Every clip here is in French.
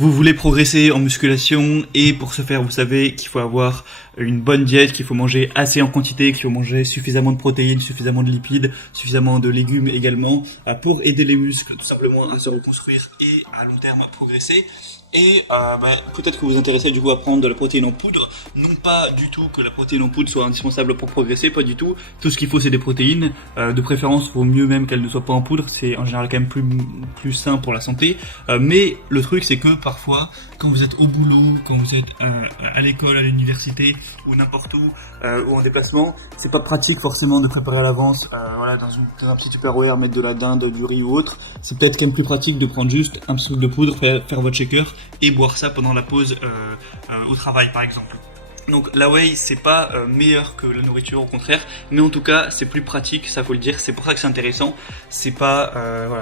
Vous voulez progresser en musculation et pour ce faire, vous savez qu'il faut avoir une bonne diète, qu'il faut manger assez en quantité, qu'il faut manger suffisamment de protéines, suffisamment de lipides, suffisamment de légumes également pour aider les muscles tout simplement à se reconstruire et à long terme progresser. Et peut-être que vous vous intéressez du coup à prendre de la protéine en poudre. Non pas du tout que la protéine en poudre soit indispensable pour progresser, pas du tout. Tout ce qu'il faut c'est des protéines. De préférence, vaut mieux même qu'elles ne soient pas en poudre. C'est en général quand même plus sain pour la santé. Mais le truc c'est que parfois, quand vous êtes au boulot, quand vous êtes à l'école, à l'université ou n'importe où ou en déplacement, c'est pas pratique forcément de préparer à l'avance. Dans un petit Tupperware, mettre de la dinde, du riz ou autre. C'est peut-être quand même plus pratique de prendre juste un petit truc de poudre, faire votre shaker et boire ça pendant la pause au travail par exemple. Donc la whey c'est pas meilleur que la nourriture, au contraire, mais en tout cas c'est plus pratique, ça faut le dire, c'est pour ça que c'est intéressant. C'est pas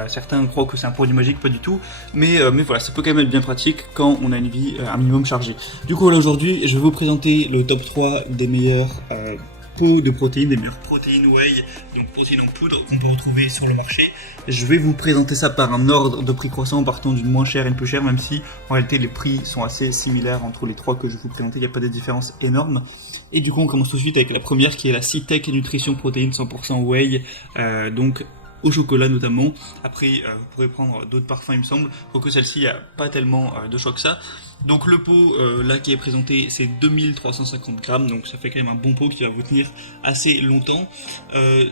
certains croient que c'est un produit magique, pas du tout, mais voilà, ça peut quand même être bien pratique quand on a une vie un minimum chargée. Du coup là aujourd'hui je vais vous présenter le top 3 des meilleurs pots de protéines, des meilleures protéines whey, donc protéines en poudre qu'on peut retrouver sur le marché. Je vais vous présenter ça par un ordre de prix croissant, partant d'une moins chère et une plus chère, même si en réalité les prix sont assez similaires entre les trois que je vais vous présenter, il n'y a pas de différence énorme. Et du coup on commence tout de suite avec la première qui est la Citec Nutrition Protéines 100% whey, donc au chocolat notamment. Après vous pourrez prendre d'autres parfums il me semble, quoique celle-ci il n'y a pas tellement de choix que ça. Donc le pot là qui est présenté c'est 2350 grammes, donc ça fait quand même un bon pot qui va vous tenir assez longtemps.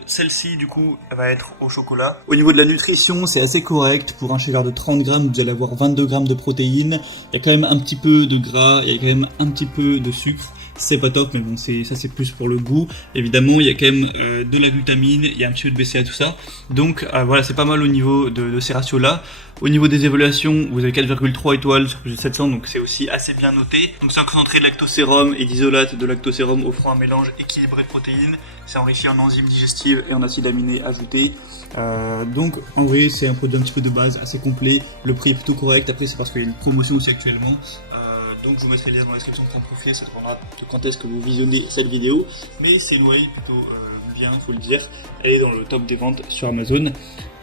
Celle-ci du coup elle va être au chocolat. Au niveau de la nutrition c'est assez correct, pour un shaker de 30 grammes vous allez avoir 22 grammes de protéines, il y a quand même un petit peu de gras, il y a quand même un petit peu de sucre. C'est pas top, mais bon, ça c'est plus pour le goût. Évidemment, il y a quand même de la glutamine, il y a un petit peu de BCA, tout ça. Donc voilà, c'est pas mal au niveau de ces ratios-là. Au niveau des évaluations, vous avez 4,3 étoiles sur plus de 700, donc c'est aussi assez bien noté. Donc c'est un concentré de lactosérum et d'isolate de lactosérum offrant un mélange équilibré de protéines. C'est enrichi en enzymes digestives et en acides aminés ajoutés. Donc en vrai, c'est un produit un petit peu de base, assez complet. Le prix est plutôt correct. Après, c'est parce qu'il y a une promotion aussi actuellement. Donc je vous mettrai le lien dans la description pour en profiter, ça dépendra de quand est-ce que vous visionnez cette vidéo. Mais c'est une whey plutôt bien, faut le dire. Elle est dans le top des ventes sur Amazon.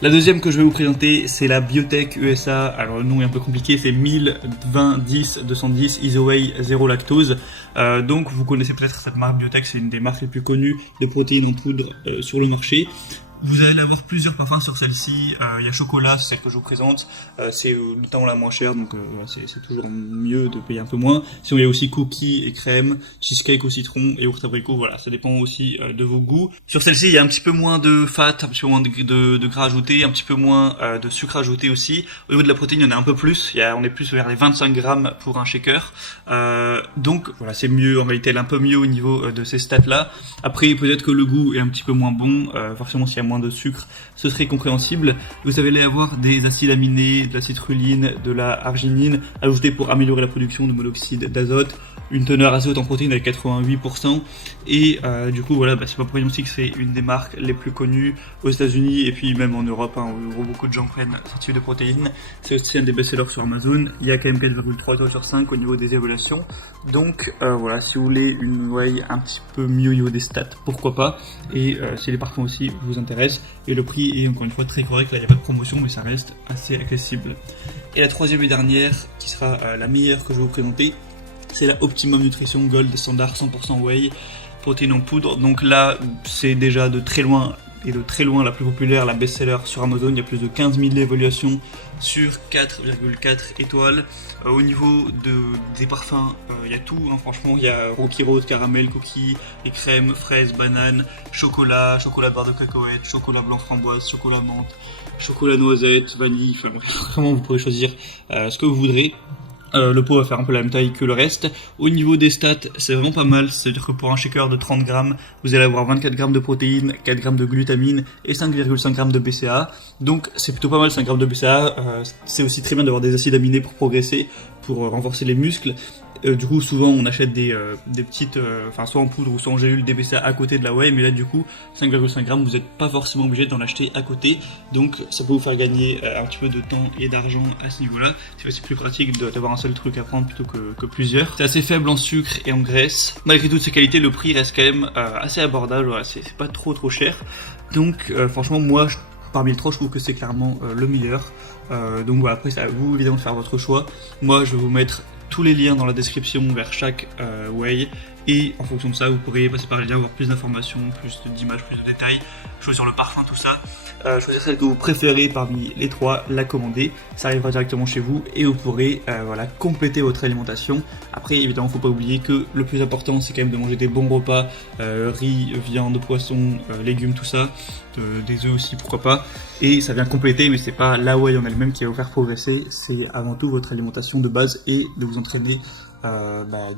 La deuxième que je vais vous présenter, c'est la Biotech USA. Alors le nom est un peu compliqué, c'est 1020-10-210 IsoWhey 0 lactose. Donc vous connaissez peut-être cette marque Biotech, c'est une des marques les plus connues des protéines en poudre sur le marché. Vous allez avoir plusieurs parfums sur celle-ci. Il y a chocolat, c'est celle que je vous présente. C'est notamment la moins chère, donc c'est toujours mieux de payer un peu moins. Sinon, il y a aussi cookies et crème, cheesecake au citron et ours abricot. Voilà, ça dépend aussi de vos goûts. Sur celle-ci, il y a un petit peu moins de fat, un petit peu moins de gras ajouté, un petit peu moins de sucre ajouté aussi. Au niveau de la protéine, il y en a un peu plus. On est plus vers les 25 grammes pour un shaker. Donc voilà, c'est mieux. En réalité, elle est un peu mieux au niveau de ces stats-là. Après, peut-être que le goût est un petit peu moins bon. Forcément, s'il y a moins de sucre, ce serait compréhensible. Vous allez avoir des acides aminés, de la citrulline, de la arginine ajoutés pour améliorer la production de monoxyde d'azote, une teneur assez haute en protéines avec 88%. Et du coup voilà, c'est pas pour rien aussi que c'est une des marques les plus connues aux États-Unis et puis même en Europe, où beaucoup de gens prennent ce type de protéines. C'est aussi un des best-sellers sur Amazon. Il y a quand même 4,3 étoiles sur 5 au niveau des évaluations. Donc voilà, si vous voulez une whey un petit peu mieux au niveau des stats, pourquoi pas. Et si les parfums aussi vous intéressent. Et le prix est encore une fois très correct, là il n'y a pas de promotion mais ça reste assez accessible. Et la troisième et dernière, qui sera la meilleure que je vais vous présenter, c'est la Optimum Nutrition Gold Standard 100% whey, protéines en poudre. Donc là c'est déjà de très loin la plus populaire, la best-seller sur Amazon. Il y a plus de 15 000 évaluations sur 4,4 étoiles. Au niveau des parfums, il y a tout, franchement. Il y a Rocky Road, caramel, cookies, et crème, fraises, bananes, chocolat barre de cacahuètes, chocolat blanc framboise, chocolat menthe, chocolat noisette, vanille. Enfin vraiment, vous pourrez choisir ce que vous voudrez. Le pot va faire un peu la même taille que le reste. Au niveau des stats, c'est vraiment pas mal. C'est-à-dire que pour un shaker de 30 grammes, vous allez avoir 24 grammes de protéines, 4 grammes de glutamine et 5,5 grammes de BCA. Donc c'est plutôt pas mal, 5 grammes de BCA. C'est aussi très bien d'avoir des acides aminés pour progresser, pour renforcer les muscles. Du coup souvent on achète des petites, soit en poudre ou soit en gélule des BCA à côté de la whey, mais là du coup 5,5 grammes vous n'êtes pas forcément obligé d'en acheter à côté, donc ça peut vous faire gagner un petit peu de temps et d'argent à ce niveau là. C'est plus pratique d'avoir un seul truc à prendre plutôt que plusieurs. C'est assez faible en sucre et en graisse. Malgré toutes ces qualités, le prix reste quand même assez abordable, voilà, c'est pas trop cher, donc franchement moi parmi les trois, je trouve que c'est clairement le meilleur. Donc voilà, après c'est à vous évidemment de faire votre choix. Moi je vais vous mettre tous les liens dans la description vers chaque way, et en fonction de ça vous pourrez passer par les liens, avoir plus d'informations, plus d'images, plus de détails, choisir le parfum, tout ça, choisir celle que vous préférez parmi les trois, la commander, ça arrivera directement chez vous et vous pourrez voilà, compléter votre alimentation. Après évidemment faut pas oublier que le plus important c'est quand même de manger des bons repas, riz, viande, poisson, légumes, tout ça, des œufs aussi pourquoi pas, et ça vient compléter, mais c'est pas la way en elle-même qui va vous faire progresser, c'est avant tout votre alimentation de base et de vous entraîner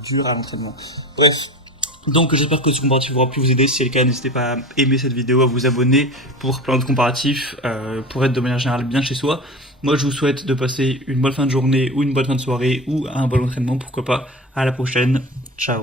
dur à l'entraînement. Bref, donc j'espère que ce comparatif aura pu vous aider. Si c'est le cas, n'hésitez pas à aimer cette vidéo, à vous abonner pour plein d'autres comparatifs, pour être de manière générale bien chez soi. Moi je vous souhaite de passer une bonne fin de journée ou une bonne fin de soirée ou un bon entraînement, pourquoi pas. À la prochaine, ciao.